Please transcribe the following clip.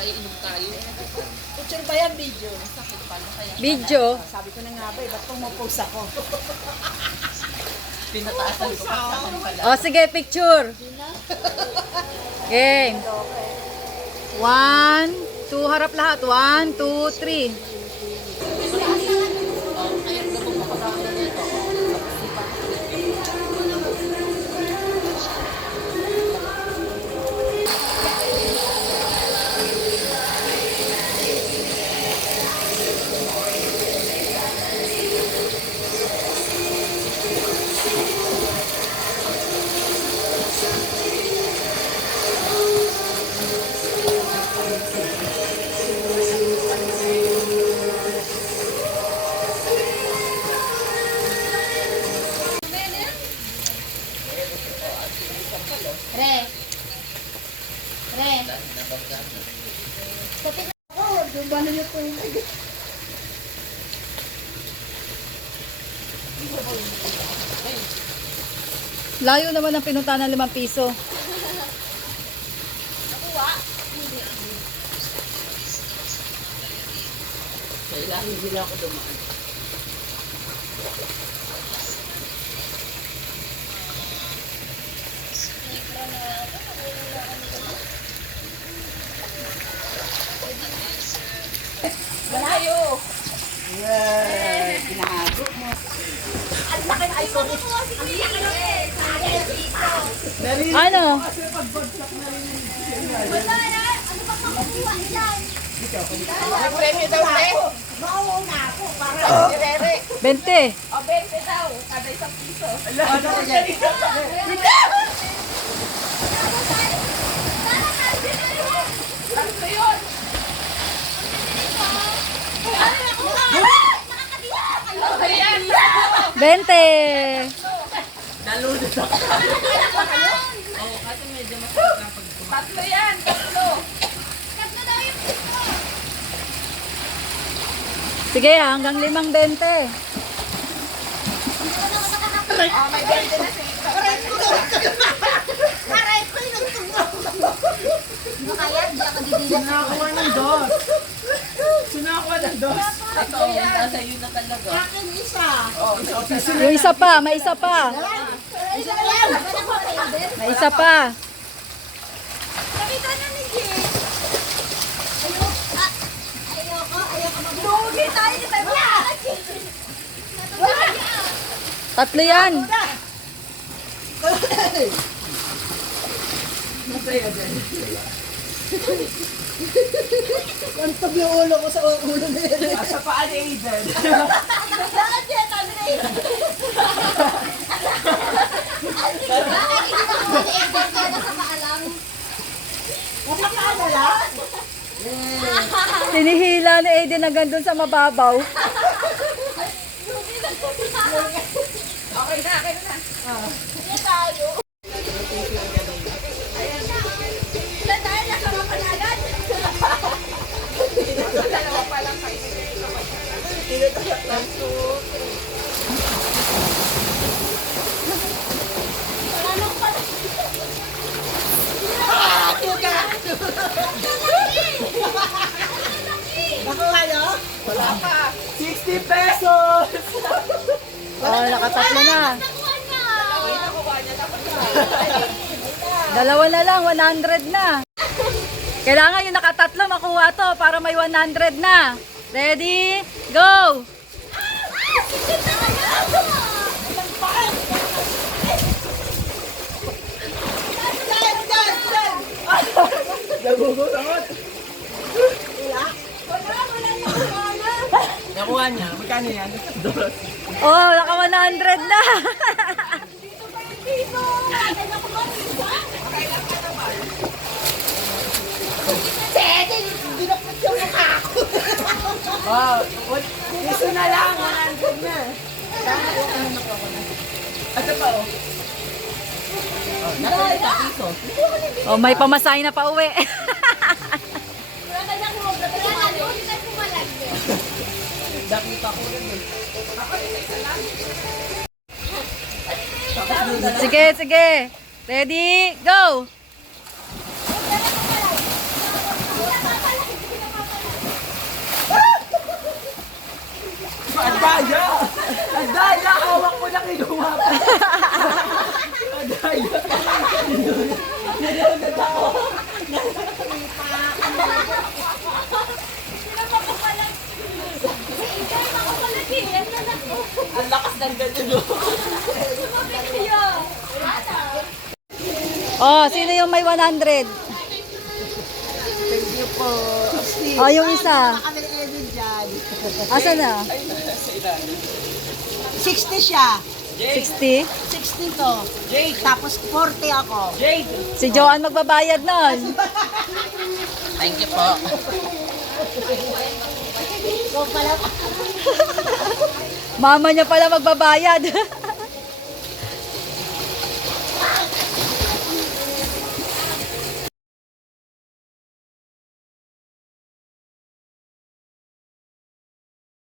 tayo, inom tayo. Picture ba yan, video? Sakit pa na kaya. Video. Sabi ko na nga ba, ba't pumapose ako? Pinataasan ko pa pala. O, sige, picture. Game. 1, 2, harap lahat. 1, 2, 3. Ayun na po makakanda nito. Re. Re. Yung ba na yung tubig? Layo naman ang pinunta ng 5 piso. Kailangan hindi lang ako dumaan. Malayo! Yeah! Pinago mo. Ang laki na icon. Ano? May premyo daw, te. Mauuna ako para Irere. 20. O, 20 daw. Kada isang piso. Tatlo yun. Ayan. 20. Nalunod ako. Oo, kasi medyo masarap lang pag tatlo yan. Tatlo. Sige, hanggang 5.20. Oh, may 20 na si Ito. Aray ko yung nagtungtong. Kaya, di ako didilang. Sinakuha ng dos. Sinakuha ng dos. Ito, nasa iyo na talaga. Akin isa. Oh, isa. Yung isa pa, may isa pa. Isa yan. May isa pa. Nakita na ni Jay. Ayoko mag- Lugi tayo ni Tayo. Tatlo yan. Kantog yung ulo ko sa ulo na yan. Sa paa ni Aiden. Bakit siya sabi na yun? Bakit hindi ko mag-i-exert kaya sa paalam? Nakakaala? Sinihila ni Aiden hanggang dun sa mababaw. Okay na, okay na. Hindi tayo. Wala tayo, nasarapan na agad. Dalawa pa lang kayo. Wala nang pala. Nakuha nyo? Wala pa. 60 pesos! Oh, nakatatlo na. Nakuha niya. Ay, nakuha niya. Tapos Dalawa na lang, 100 na. Kailangan yung nakatatlo makuha to para may 100 na. Ready? Go! Nagugulat! nakuha niya. Magkano yan? Dos. Oh, naka 100 na. Dinapot yung mukha ko! Piso na lang, 100 na. Ito pa oh. Nasa isang piso. Oh, may pamasahe na pa uwi. Wala ka na kung hindi na pumalag. Nakita ko rin eh. Sige, sige. Ready? Go! Wala na kinuha pa. Adaya. Sila makupalag. Si Ikay makupalag eh. Yan na lang. Ang lakas ng ganyan, no? Sumabit kayo. Wala na. Oh, sino yung may 100? Thank you po. Oh, yung isa. Kami ni Edwin dyan. Asa na? 60 siya. 60? 60 to. Tapos 40 ako. Si Joanne magbabayad nun. Thank you po. Mama niya pala magbabayad.